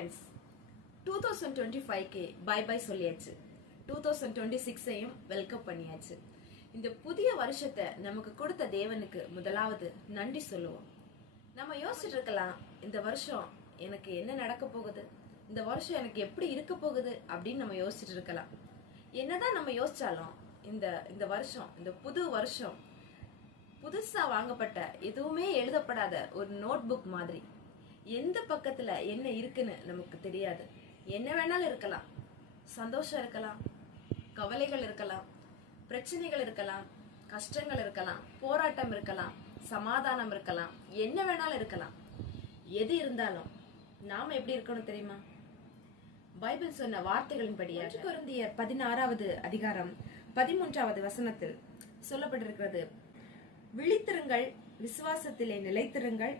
Friends, 2025க்கு by by சொல்லியாச்சு. 2026ஐயும் welcome பண்ணியாச்சு. இந்த புதிய வருஷத்தை நமக்கு கொடுத்த தேவனுக்கு முதலாவது நன்றி சொல்லுவோம். நம்ம யோசிச்சுட்டு இருக்கலாம், இந்த வருஷம் எனக்கு என்ன நடக்க போகுது, இந்த வருஷம் எனக்கு எப்படி இருக்க போகுது அப்படின்னு நம்ம யோசிச்சுட்டு இருக்கலாம். என்னதான் நம்ம யோசிச்சாலும் இந்த வருஷம், இந்த புது வருஷம் புதுசா வாங்கப்பட்ட எதுவுமே எழுதப்படாத ஒரு நோட் புக் மாதிரி. எந்த பக்கத்துல என்ன இருக்குன்னு நமக்கு தெரியாது. என்ன வேணாலும் இருக்கலாம், சந்தோஷம் இருக்கலாம், கவலைகள் இருக்கலாம், பிரச்சனைகள் இருக்கலாம், கஷ்டங்கள் இருக்கலாம், போராட்டம் இருக்கலாம், சமாதானம் இருக்கலாம், என்ன வேணாலும் இருக்கலாம். எது இருந்தாலும் நாம எப்படி இருக்கணும் தெரியுமா? பைபிள் சொன்ன வார்த்தைகளின்படியாக கொரிந்தியர் 16வது அதிகாரம் 13வது வசனத்தில் சொல்லப்பட்டிருக்கிறது, விழித்திருங்கள், விசுவாசத்திலே நிலைத்திருங்கள்,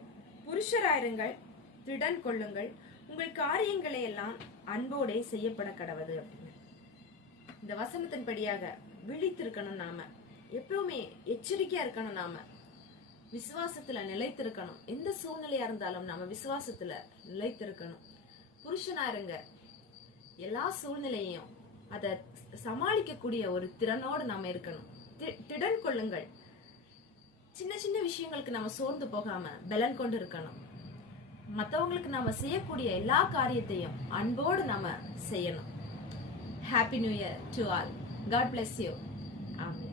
புருஷராயிருங்கள், திடன் கொள்ளுங்கள், உங்கள் காரியங்களை எல்லாம் அன்போடே செய்யப்பட கடவது அப்படின்னு. இந்த வசனத்தின்படியாக விழித்திருக்கணும், நாம எப்பவுமே எச்சரிக்கையா இருக்கணும், நாம விசுவாசத்துல நிலைத்திருக்கணும். எந்த சூழ்நிலையா இருந்தாலும் நாம விசுவாசத்துல நிலைத்திருக்கணும். புருஷனா இருங்க, எல்லா சூழ்நிலையையும் அதை சமாளிக்கக்கூடிய ஒரு திறனோடு நாம இருக்கணும். திடன் கொள்ளுங்கள், சின்ன சின்ன விஷயங்களுக்கு நாம சோர்ந்து போகாம பலன் கொண்டு இருக்கணும். மற்றவங்களுக்கு நாம செய்யக்கூடிய எல்லா காரியத்தையும் அன்போடு நாம செய்யணும். Happy new year to all. God bless you. Amen.